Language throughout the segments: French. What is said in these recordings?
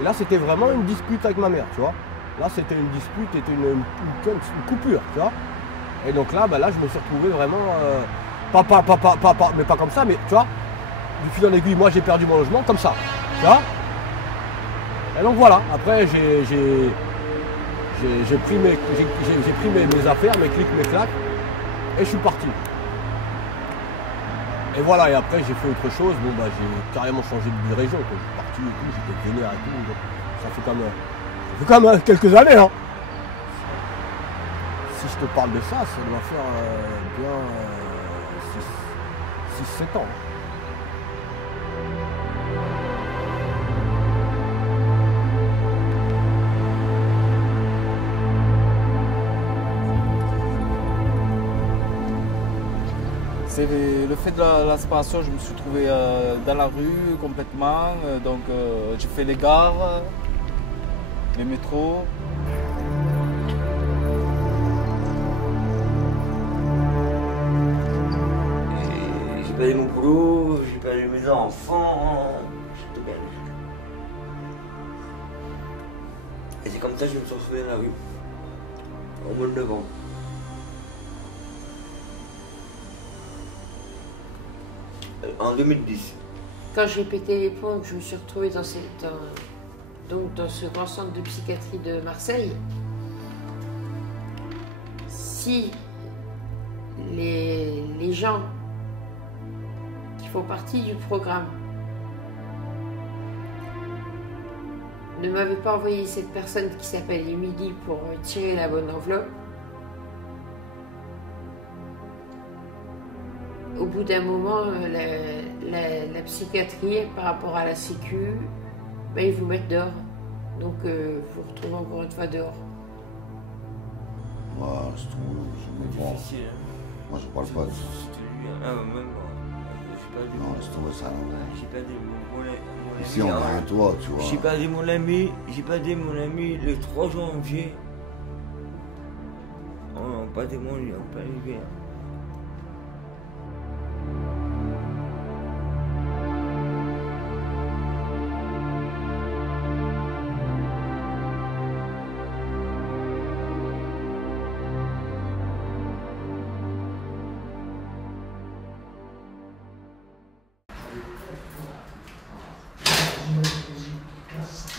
Et là, c'était vraiment une dispute avec ma mère, tu vois. Là, c'était une dispute, c'était une coupure, tu vois. Et donc là, là, je me suis retrouvé vraiment, mais pas comme ça, mais tu vois, du fil en aiguille, moi j'ai perdu mon logement comme ça, tu vois. Et donc voilà, après j'ai pris mes affaires, mes clics, mes claques, et je suis parti. Et voilà, et après j'ai fait autre chose, j'ai carrément changé de région, quoi. Je suis parti et tout, j'étais vénère et tout, donc ça fait quand même quelques années, hein. Si je te parle de ça, ça doit faire bien 6-7 ans. C'est le fait de la séparation, je me suis trouvé dans la rue complètement, donc j'ai fait les gares, les métros. J'ai perdu mon boulot, j'ai perdu mes enfants, j'ai tout perdu. Et c'est comme ça que je me suis retrouvé dans la rue, au mois de novembre. En 2010. Quand j'ai pété les plombs, je me suis retrouvée dans ce grand centre de psychiatrie de Marseille. Si les gens qui font partie du programme ne m'avaient pas envoyé cette personne qui s'appelle Émilie pour tirer la bonne enveloppe, au bout d'un moment, la psychiatrie, par rapport à la sécu, ils vous mettent dehors. Donc vous vous retrouvez encore une fois dehors. Moi, je trouve, bon, Difficile. moi je parle pas de ça. Même pas. Non, je trouve ça. J'ai perdu mon ami. Ici, on a un toit, tu vois. J'ai perdu mon ami le 3 janvier. On n'a pas de mon lit, on n'a pas l'hiver.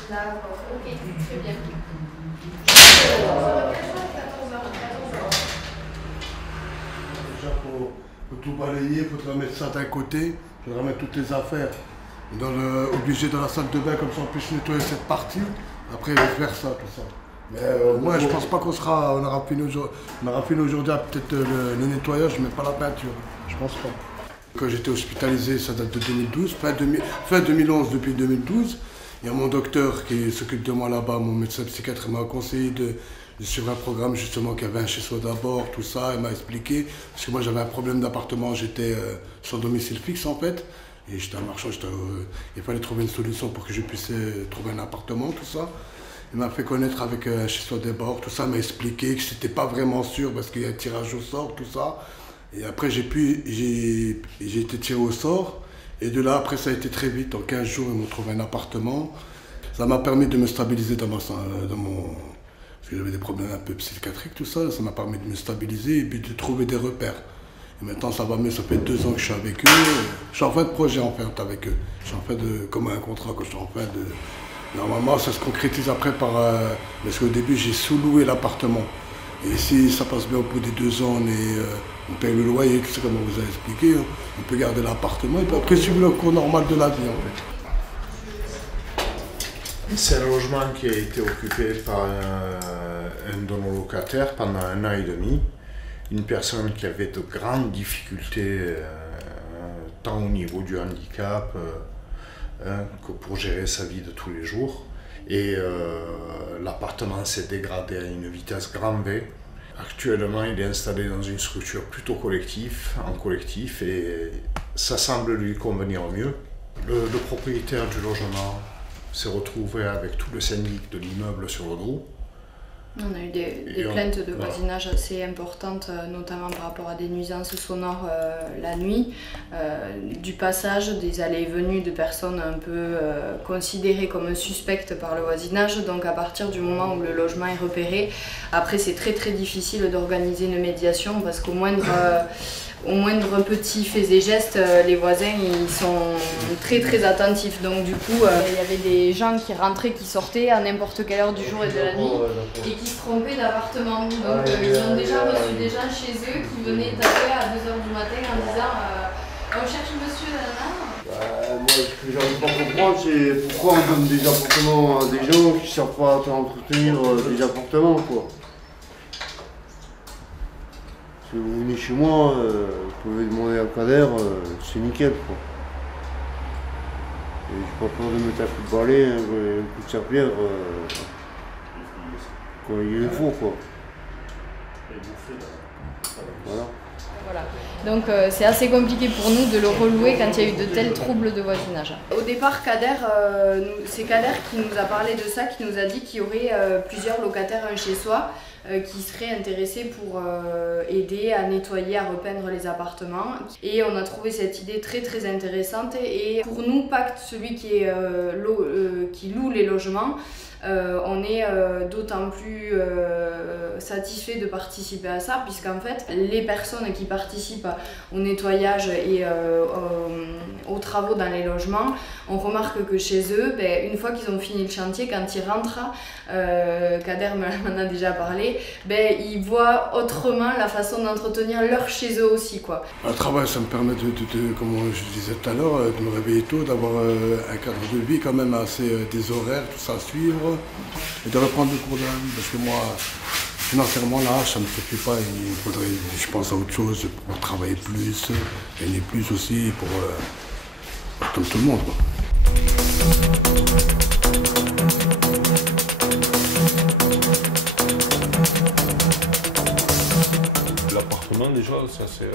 D'accord, ok, très bien. Déjà, faut tout balayer, il faudra mettre ça d'un côté, il faudra mettre toutes les affaires obligé dans la salle de bain, comme ça on puisse nettoyer cette partie, après faire ça, tout ça. Mais moi je pense pas on aura fini aujourd'hui à peut-être le nettoyage, mais pas la peinture, je pense pas. Quand j'étais hospitalisé, ça date de 2012, fin 2011 depuis 2012. Il y a mon docteur qui s'occupe de moi là-bas, mon médecin psychiatre m'a conseillé de suivre un programme justement qui avait un chez soi d'abord, tout ça, il m'a expliqué. Parce que moi j'avais un problème d'appartement, j'étais sans domicile fixe en fait. Et j'étais un marchand, il fallait trouver une solution pour que je puisse trouver un appartement, tout ça. Il m'a fait connaître avec un chez soi d'abord, tout ça, m'a expliqué que c'était pas vraiment sûr parce qu'il y a un tirage au sort, tout ça. Et après j'ai été tiré au sort. Et de là, après, ça a été très vite. En 15 jours, ils m'ont trouvé un appartement. Ça m'a permis de me stabiliser parce que j'avais des problèmes un peu psychiatriques, tout ça. Ça m'a permis de me stabiliser et puis de trouver des repères. Et maintenant, ça va mieux. Ça fait 2 ans que je suis avec eux. Je suis en fin de projet, en fait, avec eux. Je suis en fin comme un contrat que je suis en fin de... Normalement, ça se concrétise après parce qu'au début, j'ai sous-loué l'appartement. Et si ça passe bien au bout des 2 ans, on paye le loyer, c'est comme on vous a expliqué, hein. On peut garder l'appartement et puis après suivre le cours normal de la vie en fait. C'est un logement qui a été occupé par un de nos locataires pendant 1 an et demi. Une personne qui avait de grandes difficultés, tant au niveau du handicap que pour gérer sa vie de tous les jours. Et l'appartement s'est dégradé à une vitesse grand V. Actuellement, il est installé dans une structure plutôt en collectif, et ça semble lui convenir au mieux. Le propriétaire du logement s'est retrouvé avec tout le syndic de l'immeuble sur le dos. On a eu des plaintes de voisinage assez importantes, notamment par rapport à des nuisances sonores la nuit, du passage, des allées et venues de personnes un peu considérées comme suspectes par le voisinage. Donc à partir du moment où le logement est repéré, après c'est très difficile d'organiser une médiation parce qu'au moindre petit fait et geste, les voisins ils sont très attentifs. Donc du coup, il y avait des gens qui rentraient, qui sortaient à n'importe quelle heure du jour et de la nuit et qui se trompaient d'appartement. Donc ils ont déjà reçu des gens chez eux qui venaient taper à 2 h du matin en disant on cherche monsieur moi, ce que j'arrive pas à comprendre, c'est pourquoi on donne des appartements à des gens qui ne savent pas entretenir des appartements, quoi. Si vous venez chez moi, vous pouvez demander à Kader, c'est nickel, quoi. Et j'ai pas peur de mettre un coup de balai, un coup de serpillère, quand il le faut, quoi. Voilà. Donc c'est assez compliqué pour nous de le relouer quand il y a eu de tels troubles de voisinage. Au départ, c'est Kader qui nous a parlé de ça, qui nous a dit qu'il y aurait plusieurs locataires chez soi qui seraient intéressés pour aider à nettoyer, à repeindre les appartements. Et on a trouvé cette idée très intéressante. Et pour nous, Pacte, celui qui loue les logements, on est d'autant plus satisfait de participer à ça, puisqu'en fait les personnes qui participent au nettoyage et aux travaux dans les logements, on remarque que chez eux, une fois qu'ils ont fini le chantier, quand ils rentrent, Kader m'en a déjà parlé, ils voient autrement la façon d'entretenir leur chez eux aussi, quoi. Un travail, ça me permet comme je disais tout à l'heure, de me réveiller tôt, d'avoir un cadre de vie quand même assez, des horaires, tout ça à suivre, et de reprendre le cours de la vie, parce que moi, financièrement, là, ça ne me suffit pas, il faudrait, je pense à autre chose, pour travailler plus, gagner plus aussi, pour comme tout le monde, quoi. L'appartement déjà, ça c'est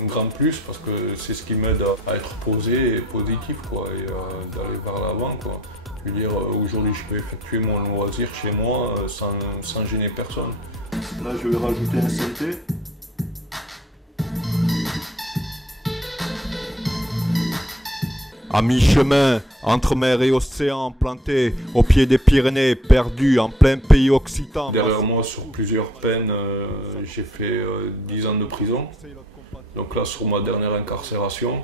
un grand plus parce que c'est ce qui m'aide à être posé et positif, quoi, et d'aller vers l'avant, quoi. Je veux dire, aujourd'hui je peux effectuer mon loisir chez moi sans gêner personne. Là je vais rajouter un synthé. À mi-chemin, entre mer et océan, planté au pied des Pyrénées, perdu en plein pays occitan. Derrière moi, sur plusieurs peines, j'ai fait 10 ans de prison. Donc là, sur ma dernière incarcération,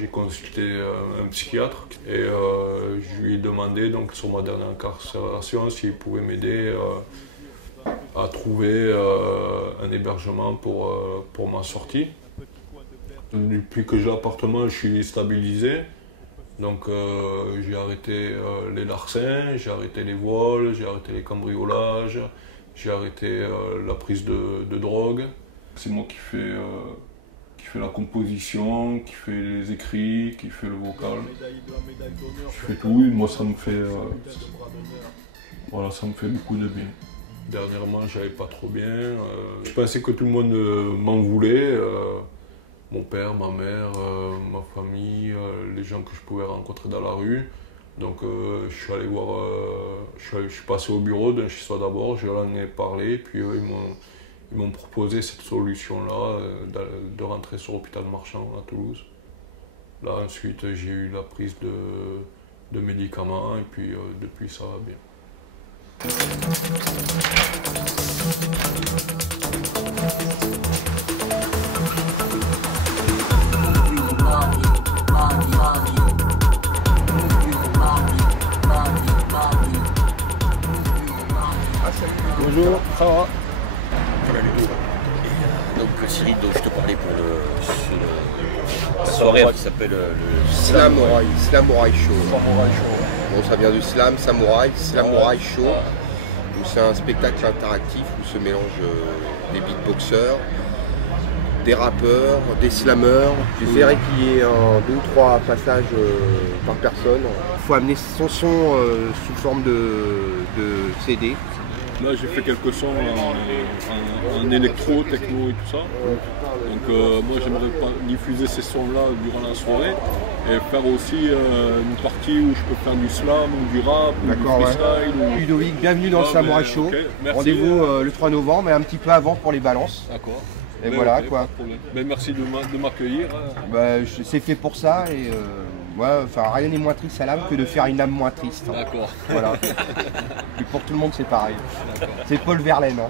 j'ai consulté un psychiatre et je lui ai demandé, donc, sur ma dernière incarcération, s'il pouvait m'aider à trouver un hébergement pour ma sortie. Depuis que j'ai l'appartement, je suis stabilisé. Donc j'ai arrêté les larcins, j'ai arrêté les vols, j'ai arrêté les cambriolages, j'ai arrêté la prise de drogue. C'est moi qui fais la composition, qui fait les écrits, qui fait le vocal. Je fais tout et moi ça me fait beaucoup de bien. Dernièrement, j'allais pas trop bien. Je pensais que tout le monde m'en voulait. Mon père, ma mère, ma famille, les gens que je pouvais rencontrer dans la rue. Donc je suis allé voir, je suis passé au bureau d'un chez soi d'abord, je leur en ai parlé, puis eux ils m'ont proposé cette solution-là, de rentrer sur l'hôpital Marchand à Toulouse. Là ensuite j'ai eu la prise de médicaments et puis depuis ça va bien. Bonjour, ça va? Voilà les deux. Donc Cyril, donc, je te parlais pour la soirée qui s'appelle le Samouraï Show. Bon, ça vient du slam, samouraï, Samouraï Show. Où c'est un spectacle interactif où se mélangent des beatboxers, des rappeurs, des slammeurs. J'essaierai qu'il y ait 2 ou 3 passages par personne. Il faut amener son son sous forme de CD. Là, j'ai fait quelques sons en électro, techno et tout ça. Donc moi, j'aimerais pas diffuser ces sons-là durant la soirée et faire aussi une partie où je peux faire du slam ou du rap ou du freestyle. Ouais. Ludovic, bienvenue dans le Samouraï Show. Okay, rendez-vous le 3 novembre, mais un petit peu avant pour les balances. D'accord. Et voilà quoi. Mais merci de m'accueillir. Bah, c'est fait pour ça et enfin, rien n'est moins triste à l'âme que de faire une âme moins triste. Hein. D'accord. Voilà. Et pour tout le monde c'est pareil. C'est Paul Verlaine. Hein.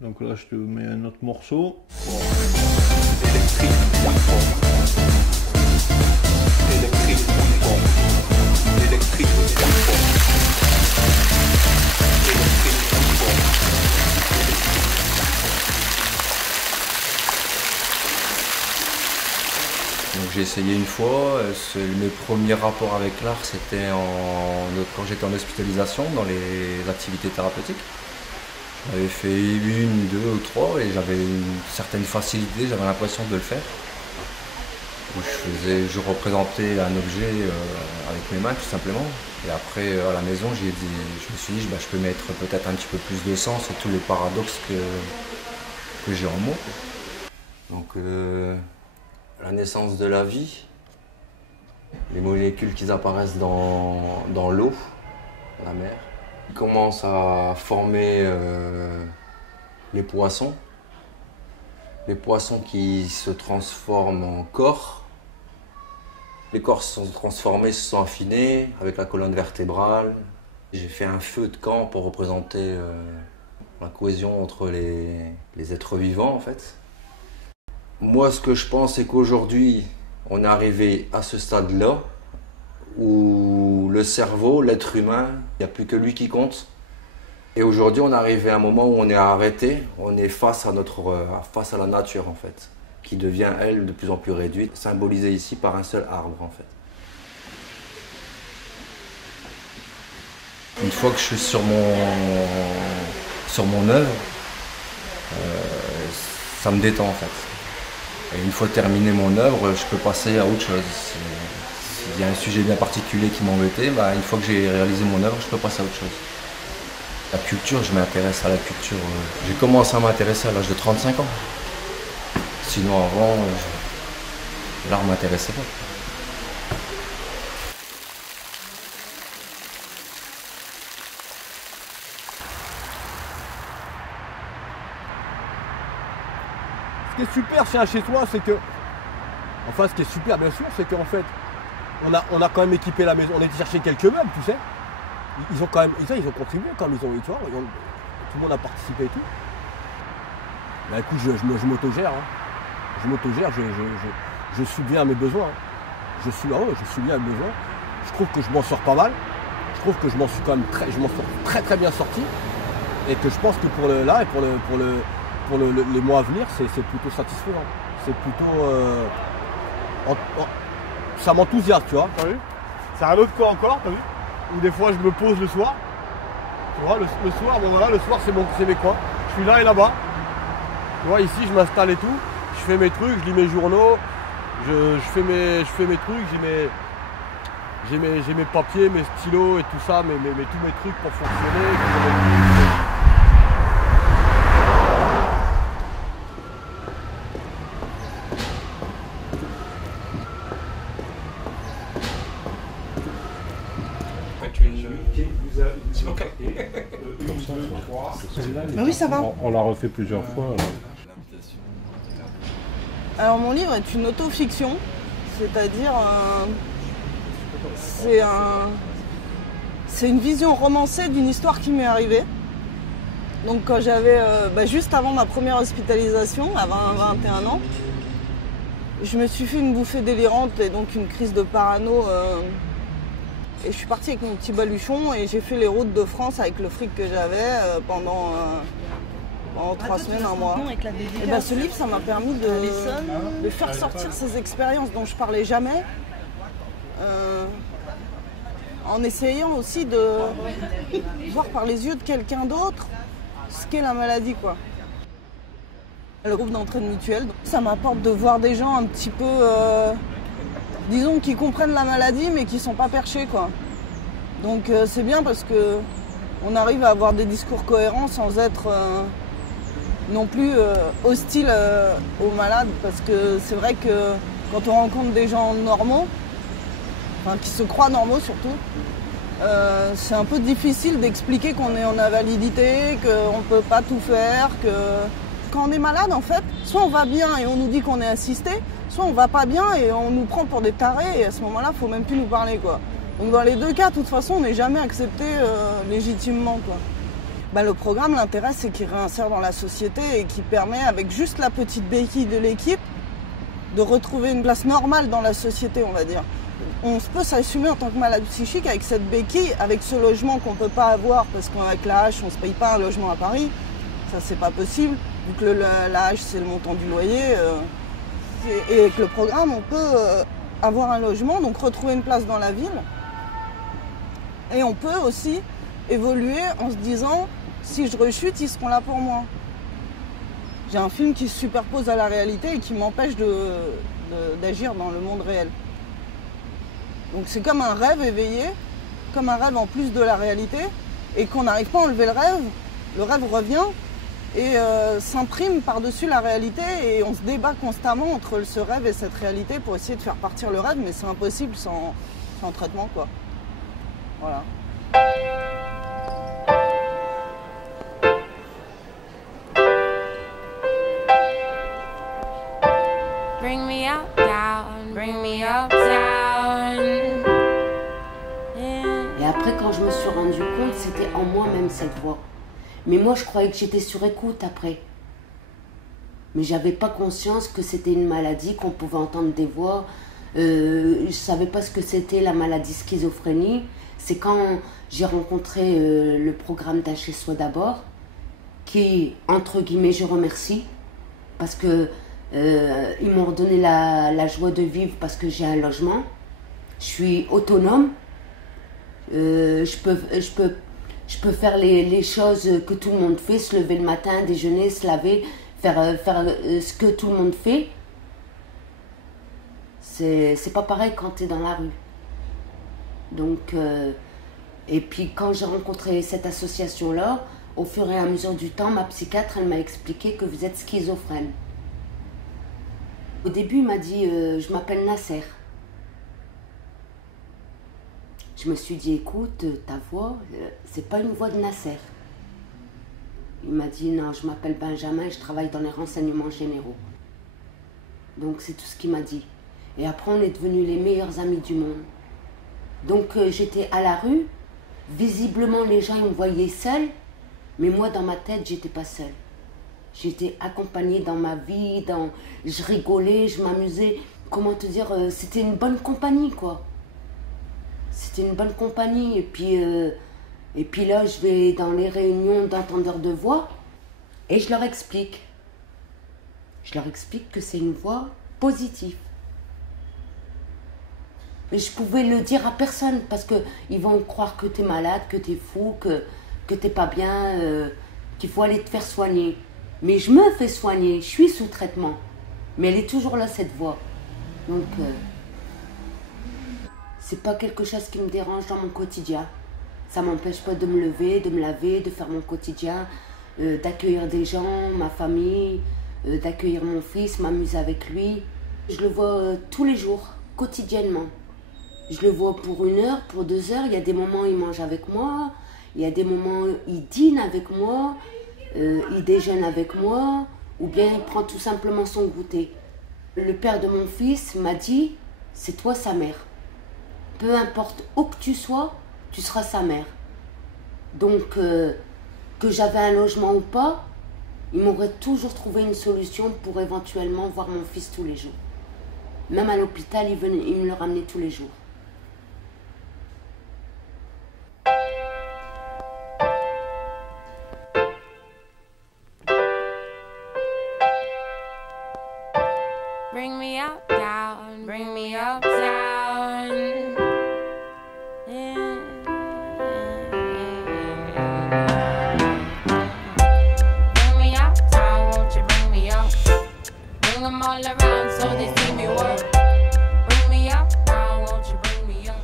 Donc là je te mets un autre morceau. J'ai essayé une fois, mes premiers rapports avec l'art c'était quand j'étais en hospitalisation dans les activités thérapeutiques. J'avais fait une, deux ou trois et j'avais une certaine facilité, j'avais l'impression de le faire. Où je représentais un objet avec mes mains tout simplement. Et après à la maison je me suis dit je peux mettre peut-être un petit peu plus de sens et tous les paradoxes que j'ai en moi. Donc, la naissance de la vie, les molécules qui apparaissent dans l'eau, la mer. Ils commencent à former les poissons qui se transforment en corps. Les corps se sont transformés, se sont affinés avec la colonne vertébrale. J'ai fait un feu de camp pour représenter la cohésion entre les êtres vivants en fait. Moi, ce que je pense, c'est qu'aujourd'hui, on est arrivé à ce stade-là où le cerveau, l'être humain, il n'y a plus que lui qui compte. Et aujourd'hui, on est arrivé à un moment où on est arrêté, on est face à la nature, en fait, qui devient, elle, de plus en plus réduite, symbolisée ici par un seul arbre, en fait. Une fois que je suis sur mon œuvre, ça me détend, en fait. Et une fois terminé mon œuvre, je peux passer à autre chose. S'il y a un sujet bien particulier qui m'embêtait, une fois que j'ai réalisé mon œuvre, je peux passer à autre chose. La culture, je m'intéresse à la culture. J'ai commencé à m'intéresser à l'âge de 35 ans. Sinon avant, l'art ne m'intéressait pas. Ce qui est super chez toi, c'est que, enfin ce qui est super bien sûr, c'est qu'en fait, on a quand même équipé la maison, on a été chercher quelques meubles, tu sais. Ils ont quand même, ils ont contribué comme ils ont, tu vois, tout le monde a participé et tout. Bah écoute, je m'autogère, hein. Je m'autogère, je suis bien à mes besoins. Hein. Je suis bien à mes besoins. Je trouve que je m'en sors pas mal. Je trouve que je m'en suis quand même très très bien sorti. Et que je pense que pour les mois à venir, c'est plutôt satisfaisant. C'est plutôt... ça m'enthousiasme, tu vois. T'as vu? C'est un autre cas encore, t'as vu? Où des fois je me pose le soir. Tu vois, le soir, bon voilà, le soir c'est mes coins. Je suis là et là-bas. Tu vois, ici je m'installe et tout. Je fais mes trucs, je lis mes journaux. Je fais mes trucs, j'ai mes papiers, mes stylos et tout ça, tous mes trucs pour fonctionner. Bah oui, ça va. On l'a refait plusieurs fois. Alors mon livre est une autofiction, c'est-à-dire c'est une vision romancée d'une histoire qui m'est arrivée. Donc quand j'avais, juste avant ma première hospitalisation, à 21 ans, je me suis fait une bouffée délirante et donc une crise de parano. Et je suis partie avec mon petit baluchon et j'ai fait les routes de France avec le fric que j'avais pendant 3 semaines, un mois. Et ce livre, ça m'a permis de faire sortir ces expériences dont je parlais jamais, en essayant aussi de voir par les yeux de quelqu'un d'autre ce qu'est la maladie, quoi. Le groupe d'entraide mutuelle, ça m'apporte de voir des gens un petit peu, disons, qui comprennent la maladie mais qui sont pas perchés, quoi. Donc c'est bien parce que on arrive à avoir des discours cohérents sans être non plus hostile aux malades. Parce que c'est vrai que quand on rencontre des gens normaux, enfin qui se croient normaux surtout, c'est un peu difficile d'expliquer qu'on est en invalidité, qu'on ne peut pas tout faire, que quand on est malade en fait, soit on va bien et on nous dit qu'on est assisté, soit on va pas bien et on nous prend pour des tarés et à ce moment-là, il faut même plus nous parler quoi. Donc dans les deux cas, de toute façon, on n'est jamais accepté légitimement quoi. Bah, le programme, l'intérêt c'est qu'il réinsère dans la société et qui permet avec juste la petite béquille de l'équipe de retrouver une place normale dans la société on va dire. On peut s'assumer en tant que malade psychique avec cette béquille, avec ce logement qu'on ne peut pas avoir parce qu'avec la hache, on ne se paye pas un logement à Paris. Ça, c'est pas possible, vu que la hache, c'est le montant du loyer. Et avec le programme, on peut avoir un logement, donc retrouver une place dans la ville. Et on peut aussi évoluer en se disant, si je rechute, ils seront là pour moi. J'ai un film qui se superpose à la réalité et qui m'empêche d'agir dans le monde réel. Donc c'est comme un rêve éveillé, comme un rêve en plus de la réalité, et qu'on n'arrive pas à enlever le rêve revient et s'imprime par-dessus la réalité, et on se débat constamment entre ce rêve et cette réalité pour essayer de faire partir le rêve, mais c'est impossible sans traitement quoi. Voilà. Bring me up, down, bring me up, down. Et après, quand je me suis rendu compte, c'était en moi-même cette voix. Mais moi, je croyais que j'étais sur écoute après. Mais j'avais pas conscience que c'était une maladie, qu'on pouvait entendre des voix. Je savais pas ce que c'était la maladie schizophrénie. C'est quand j'ai rencontré le programme d'H chez soi d'abord, qui, entre guillemets, je remercie, parce que ils m'ont redonné la joie de vivre parce que j'ai un logement. Je suis autonome. Je peux faire les choses que tout le monde fait, se lever le matin, déjeuner, se laver, faire ce que tout le monde fait. C'est pas pareil quand tu es dans la rue. Donc, et puis quand j'ai rencontré cette association-là, au fur et à mesure du temps, ma psychiatre, elle m'a expliqué que vous êtes schizophrène. Au début, il m'a dit, je m'appelle Nasser. Je me suis dit, écoute, ta voix, c'est pas une voix de Nasser. Il m'a dit, non, je m'appelle Benjamin, je travaille dans les renseignements généraux. Donc c'est tout ce qu'il m'a dit. Et après, on est devenus les meilleurs amis du monde. Donc j'étais à la rue, visiblement les gens ils me voyaient seule, mais moi dans ma tête, j'étais pas seule. J'étais accompagnée dans ma vie, je rigolais, je m'amusais. Comment te dire, c'était une bonne compagnie, quoi. C'était une bonne compagnie. Et puis là, je vais dans les réunions d'entendeurs de voix et je leur explique. Je leur explique que c'est une voix positive. Mais je pouvais le dire à personne parce qu'ils vont croire que tu es malade, que tu es fou, que tu n'es pas bien, qu'il faut aller te faire soigner. Mais je me fais soigner, je suis sous traitement. Mais elle est toujours là, cette voix. Donc, c'est pas quelque chose qui me dérange dans mon quotidien. Ça m'empêche pas de me lever, de me laver, de faire mon quotidien, d'accueillir des gens, ma famille, d'accueillir mon fils, m'amuser avec lui. Je le vois tous les jours, quotidiennement. Je le vois pour 1 heure, pour 2 heures. Il y a des moments où il mange avec moi. Il y a des moments où il dîne avec moi. Il déjeune avec moi. Ou bien il prend tout simplement son goûter. Le père de mon fils m'a dit, c'est toi sa mère. Peu importe où que tu sois, tu seras sa mère. Donc, que j'avais un logement ou pas, il m'aurait toujours trouvé une solution pour éventuellement voir mon fils tous les jours. Même à l'hôpital, il me le ramenait tous les jours. Bring me up, down, bring me up, down. Yeah. Bring me up, down, won't you bring me up? Bring them all around so they see me work. Bring me up, down, won't you bring me up?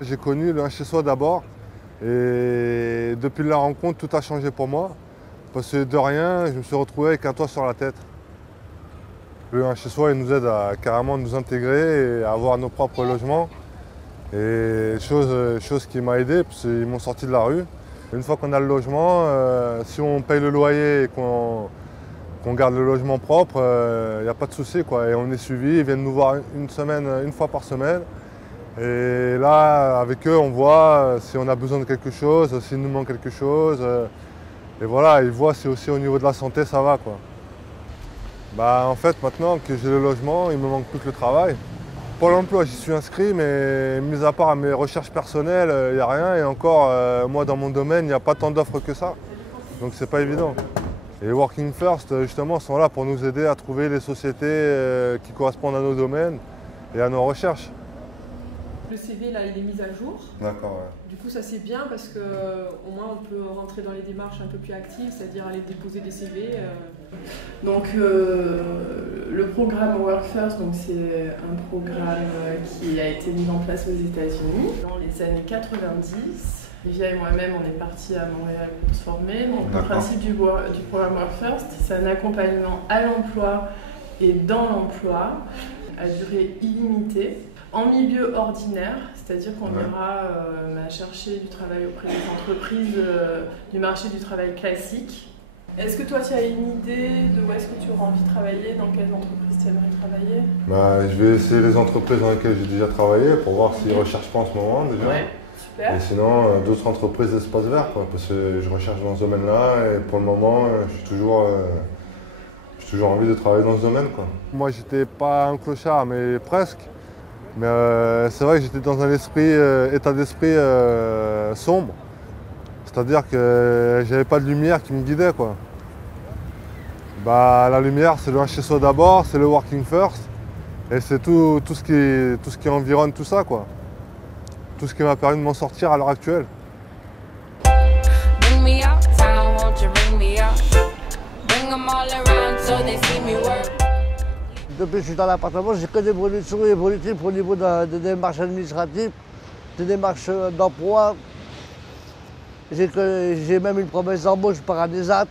J'ai connu le H chez soi d'abord Et depuis la rencontre, tout a changé pour moi. Parce que de rien, je me suis retrouvé avec un toit sur la tête. Le chez soi, il nous aide à carrément nous intégrer et à avoir nos propres logements. Et chose qui m'a aidé, parce qu'ils m'ont sorti de la rue. Une fois qu'on a le logement, si on paye le loyer et qu'on garde le logement propre, il n'y a pas de souci, quoi. Et on est suivi, ils viennent nous voir une fois par semaine. Et là, avec eux, on voit si on a besoin de quelque chose, s'il nous manque quelque chose. Et voilà, ils voient si aussi au niveau de la santé, ça va, quoi. Bah, en fait, maintenant que j'ai le logement, il me manque plus que le travail. Pôle emploi, j'y suis inscrit, mais mis à part à mes recherches personnelles, il n'y a rien. Et encore, moi, dans mon domaine, il n'y a pas tant d'offres que ça. Donc, c'est pas évident. Et Working First, justement, sont là pour nous aider à trouver les sociétés qui correspondent à nos domaines et à nos recherches. Le CV, là, il est mis à jour. D'accord, ouais. Du coup, ça c'est bien parce qu'au moins on peut rentrer dans les démarches un peu plus actives, c'est-à-dire aller déposer des CV. Donc, le programme Work First, c'est un programme qui a été mis en place aux États-Unis dans les années 90. Via et moi-même, on est partis à Montréal pour se former. Donc, le principe du programme Work First, c'est un accompagnement à l'emploi et dans l'emploi à durée illimitée. En milieu ordinaire, c'est-à-dire qu'on ira chercher du travail auprès des entreprises du marché du travail classique. Est-ce que toi tu as une idée de où est-ce que tu auras envie de travailler, dans quelles entreprises tu aimerais travailler? Bah, je vais essayer les entreprises dans lesquelles j'ai déjà travaillé pour voir s'ils ne recherchent pas en ce moment déjà. Ouais, super. Et sinon, d'autres entreprises d'espace vert, quoi, parce que je recherche dans ce domaine-là et pour le moment, j'ai toujours envie de travailler dans ce domaine, quoi. Moi, j'étais pas un clochard, mais presque. Mais c'est vrai que j'étais dans un état d'esprit sombre. C'est-à-dire que j'avais pas de lumière qui me guidait, quoi. Bah, la lumière, c'est le chez soi d'abord, c'est le Working First. Et c'est tout ce qui environne tout ça, quoi. Tout ce qui m'a permis de m'en sortir à l'heure actuelle. Depuis que je suis dans l'appartement, j'ai que des évolutions évolutives au niveau des démarches administratives, des démarches d'emploi. J'ai même une promesse d'embauche par ANESAT.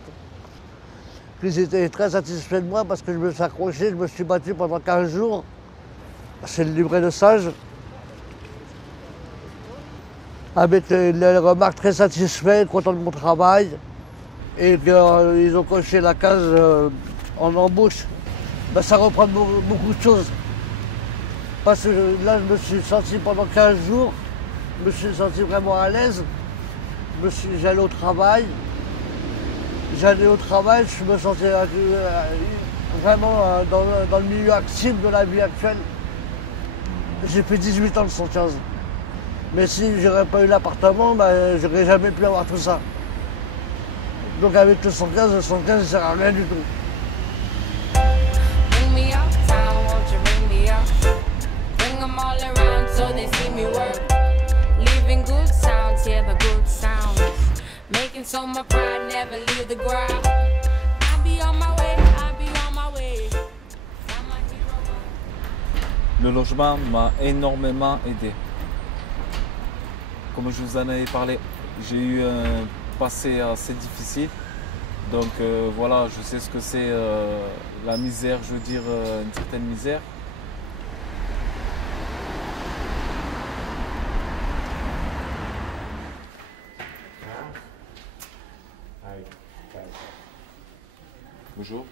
Ils étaient très satisfaits de moi parce que je me suis accroché, je me suis battu pendant 15 jours. C'est le livret de sage. Avec les remarques très satisfaites, contents de mon travail. Et ils ont coché la case en embauche. Ben, ça reprend beaucoup de choses. Parce que là, je me suis senti pendant 15 jours, je me suis senti vraiment à l'aise. J'allais au travail. Je me sentais vraiment dans le milieu actif de la vie actuelle. J'ai fait 18 ans de 115. Mais si je n'aurais pas eu l'appartement, ben, je n'aurais jamais pu avoir tout ça. Donc avec le 115 ne sert à rien du tout. Le logement m'a énormément aidé. Comme je vous en avais parlé, j'ai eu un passé assez difficile. Donc voilà, je sais ce que c'est la misère, je veux dire une certaine misère. Bonjour.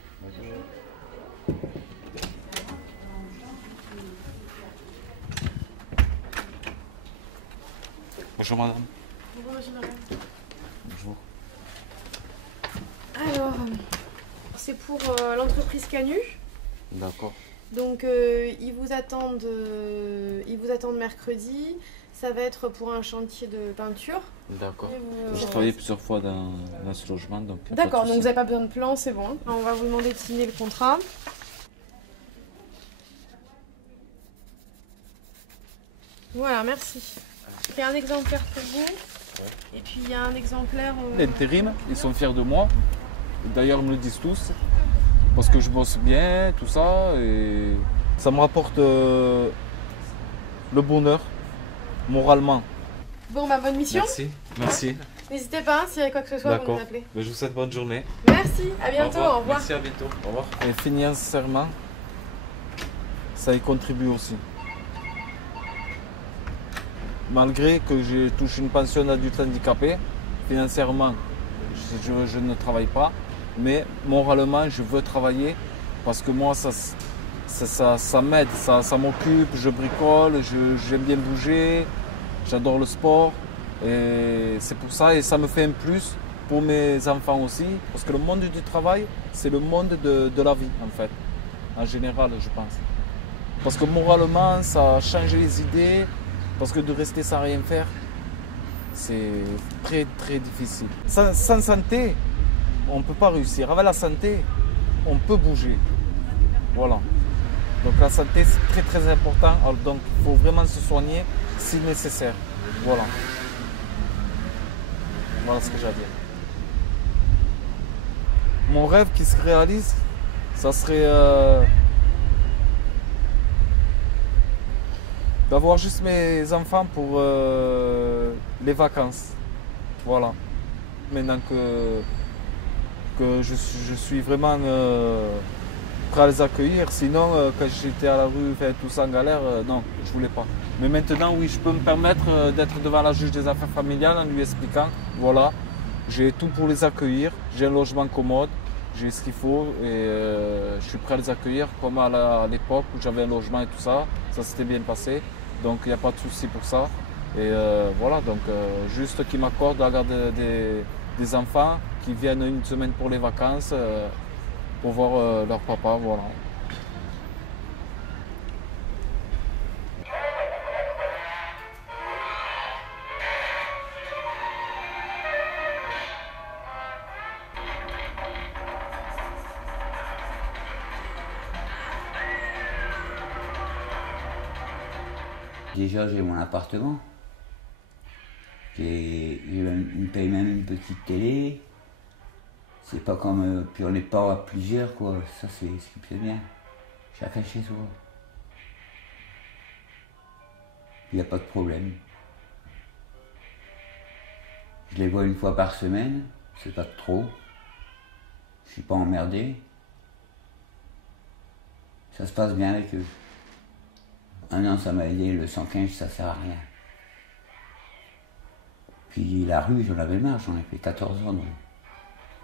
Bonjour madame. Bonjour madame. Bonjour. Alors, c'est pour l'entreprise Canu. D'accord. Donc ils vous attendent mercredi. Ça va être pour un chantier de peinture. D'accord. J'ai travaillé plusieurs fois dans ce logement. D'accord, donc vous n'avez pas besoin de plan, c'est bon. On va vous demander de signer le contrat. Voilà, merci. Il y a un exemplaire pour vous. Ouais. Et puis il y a un exemplaire... L'intérim, ils sont fiers de moi. D'ailleurs, ils me le disent tous. Parce que je bosse bien, tout ça. Et ça me rapporte le bonheur, moralement. Bon, bah, bonne mission. Merci, merci. N'hésitez pas, s'il y a quoi que ce soit, vous D'accord. nous appelez. Je vous souhaite bonne journée. Merci, à bientôt, au revoir. Merci, à bientôt. Au revoir. Et financièrement, ça y contribue aussi. Malgré que je touche une pension d'adulte handicapé, financièrement, je ne travaille pas, mais moralement, je veux travailler parce que moi, ça m'aide, ça m'occupe, je bricole, j'aime bien bouger, j'adore le sport. Et c'est pour ça, et ça me fait un plus pour mes enfants aussi, parce que le monde du travail, c'est le monde de la vie, en fait, en général, je pense. Parce que moralement, ça a changé les idées, parce que de rester sans rien faire, c'est très très difficile. Sans santé, on ne peut pas réussir. Avec la santé, on peut bouger. Voilà. Donc la santé, c'est très très important, alors, donc il faut vraiment se soigner si nécessaire. Voilà. Voilà ce que j'ai à dire. Mon rêve qui se réalise, ça serait d'avoir juste mes enfants pour les vacances. Voilà. Maintenant que je suis vraiment prêt à les accueillir. Sinon, quand j'étais à la rue, tout ça en galère, non, je voulais pas. Mais maintenant, oui, je peux me permettre d'être devant la juge des affaires familiales en lui expliquant, voilà, j'ai tout pour les accueillir, j'ai un logement commode, j'ai ce qu'il faut et je suis prêt à les accueillir comme à l'époque où j'avais un logement et tout ça. Ça s'était bien passé, donc il n'y a pas de souci pour ça. Et voilà, donc juste qu'ils m'accordent la garde des enfants qui viennent une semaine pour les vacances pour voir leur papa, voilà. Déjà, j'ai mon appartement. Je paye même une petite télé. C'est pas comme. Puis on n'est pas à plusieurs, quoi. Ça, c'est ce qui me plaît bien. Chacun chez soi. Il n'y a pas de problème. Je les vois une fois par semaine. C'est pas trop. Je suis pas emmerdé. Ça se passe bien avec eux. Un an, ça m'a aidé, le 115, ça sert à rien. Puis la rue, j'en avais marre, j'en ai fait 14 ans. Donc.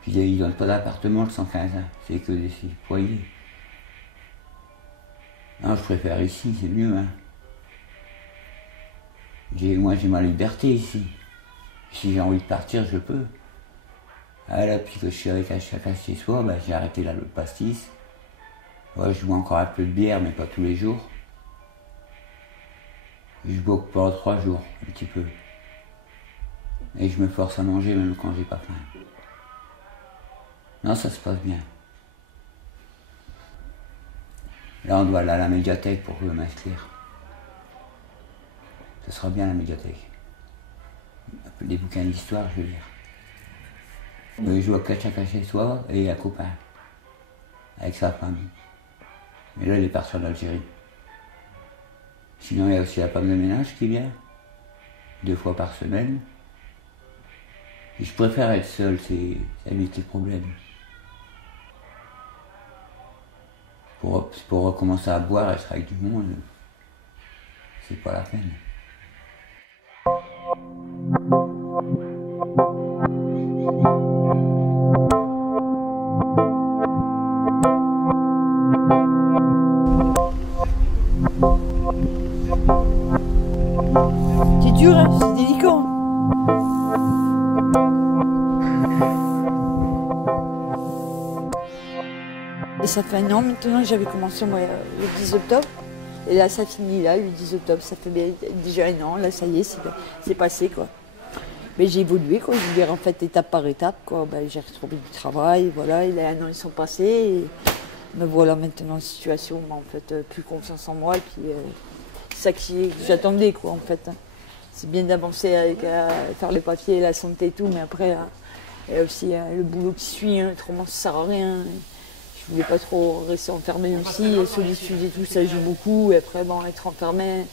Puis ils donnent pas d'appartement, le 115, hein. C'est que des foyers. Non, je préfère ici, c'est mieux. Hein. Moi, j'ai ma liberté ici. Si j'ai envie de partir, je peux. Ah là, puis que je suis avec chacun chez soi, bah, j'ai arrêté là, le pastis. Ouais, je bois encore un peu de bière, mais pas tous les jours. Je bois pendant 3 jours, un petit peu. Et je me force à manger même quand j'ai pas faim. Non, ça se passe bien. Là, on doit aller à la médiathèque pour m'inscrire. Ce sera bien la médiathèque. Des bouquins d'histoire, je veux dire. Je joue à chacun chez soi et un copain. Avec sa famille. Mais là, il est parti en Algérie. Sinon, il y a aussi la femme de ménage qui vient, 2 fois par semaine. Et je préfère être seul, ça évite les problèmes. Pour recommencer à boire et être avec du monde, c'est pas la peine. C'est dur, hein, c'est délicat. Et ça fait un an maintenant que j'avais commencé moi, le 10 octobre. Et là, ça finit là, le 10 octobre. Ça fait déjà un an, là, ça y est, c'est passé, quoi. Mais j'ai évolué, quoi. Je veux dire, en fait, étape par étape, quoi. Ben, j'ai retrouvé du travail, voilà. Et là, un an, ils sont passés. Et me voilà maintenant en situation, en fait, plus confiance en moi. Et puis, c'est ça que j'attendais, quoi, en fait. C'est bien d'avancer avec faire les papiers, la santé et tout, mais après, il y a aussi le boulot qui suit, hein, autrement ça sert à rien. Je voulais pas trop rester enfermée aussi, solitude et tout, ça joue beaucoup. Et après, bon, être enfermée,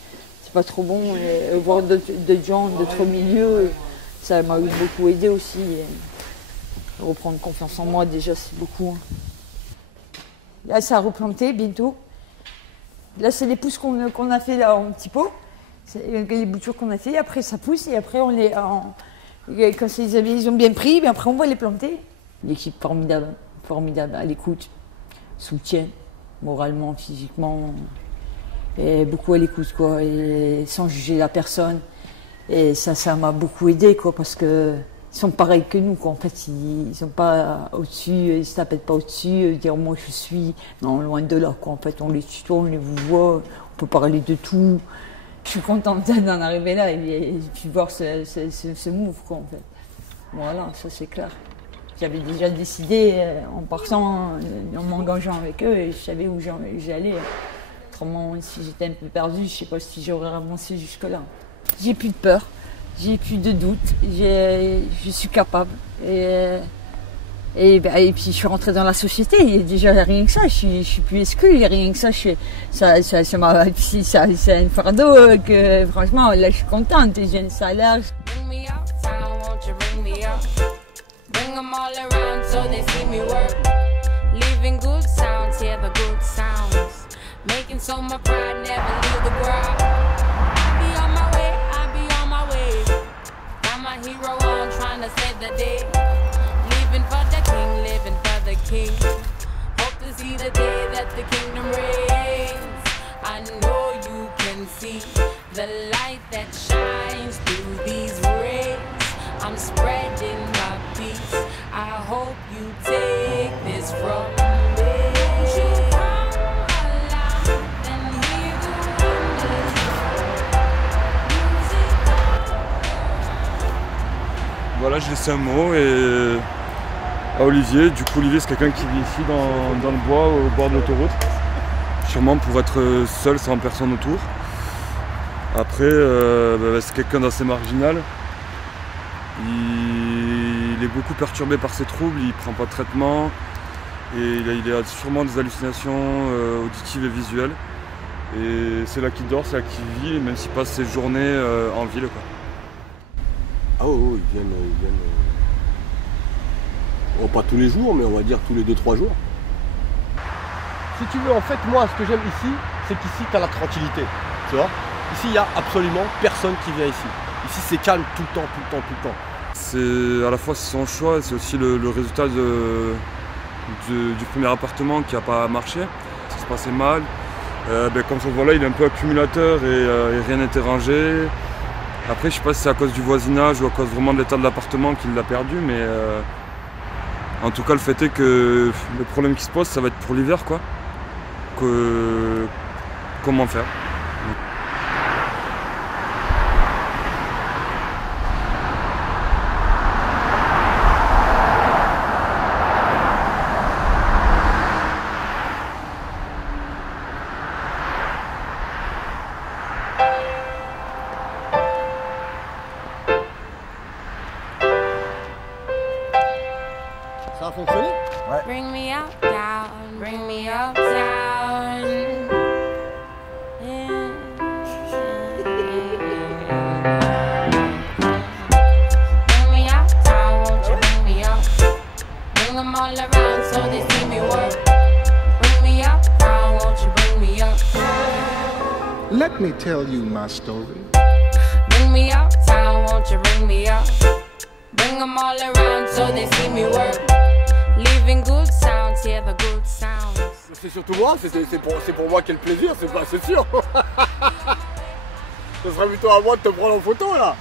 c'est pas trop bon. Et voir d'autres gens, d'autres milieux, ça m'a beaucoup aidé aussi. Et reprendre confiance en moi, déjà, c'est beaucoup. Là, ça a replanté bientôt. Là, c'est les pousses qu'on a fait là en petit pot. C'est les boutures qu'on a fait. Après, ça pousse et après, quand ils ont bien pris, mais après, on va les planter. L'équipe formidable, formidable, à l'écoute, soutien, moralement, physiquement, et beaucoup à l'écoute, quoi, et sans juger la personne. Et ça m'a beaucoup aidé, quoi, parce que ils sont pareils que nous, quoi. En fait, ils sont pas au-dessus, ils se tapent pas au-dessus, dire moi je suis, non, loin de là, quoi. En fait, on les tutoie, on les voit, on peut parler de tout. Je suis contente d'en arriver là et puis voir ce move, quoi, en fait. Voilà, ça c'est clair. J'avais déjà décidé en partant, en m'engageant avec eux, et je savais où j'allais. Autrement, si j'étais un peu perdue, je sais pas si j'aurais avancé jusque-là. J'ai plus de peur. J'ai plus de doute, je suis capable. Et puis je suis rentrée dans la société, et déjà rien que ça, je suis plus exclue, rien que ça, c'est un fardeau que franchement, là je suis contente, j'ai un salaire. Hero on trying to save the day. Living for the king, living for the king. Hope to see the day that the kingdom reigns. I know you can see the light that shines through these rays. I'm spreading my peace. I hope you take this from me. Voilà, je laissais un mot à Olivier. Du coup, Olivier, c'est quelqu'un qui vit ici dans le bois, au bord de l'autoroute. Sûrement pour être seul, sans personne autour. Après, c'est quelqu'un d'assez marginal. Il est beaucoup perturbé par ses troubles, il ne prend pas de traitement. Et il a sûrement des hallucinations auditives et visuelles. Et c'est là qu'il dort, c'est là qu'il vit, même s'il passe ses journées en ville, quoi. Ah oui, ils viennent oh, pas tous les jours, mais on va dire tous les 2-3 jours. Si tu veux, en fait, moi, ce que j'aime ici, c'est qu'ici, tu as la tranquillité, tu vois. Ici, il n'y a absolument personne qui vient ici. Ici, c'est calme tout le temps, tout le temps, tout le temps. C'est à la fois son choix, c'est aussi le résultat du premier appartement qui n'a pas marché. Ça se passait mal. Comme ça, voilà, il est un peu accumulateur et rien n'était rangé. Après, je sais pas si c'est à cause du voisinage ou à cause vraiment de l'état de l'appartement qu'il l'a perdu, mais en tout cas, le fait est que le problème qui se pose, ça va être pour l'hiver, quoi. Comment faire? Ça a fonctionné? Ouais. Bring me uptown, bring me uptown. Bring me uptown, won't you bring me up? Bring them all around so they see me work. Bring me uptown, won't you bring me up? Let me tell you my story. Bring me uptown, won't you bring me up? Bring them all around so they see me work. Living good sounds, yeah, the good sounds. C'est surtout moi, c'est pour moi quel plaisir, c'est sûr. Ce serait plutôt à moi de te prendre en photo là.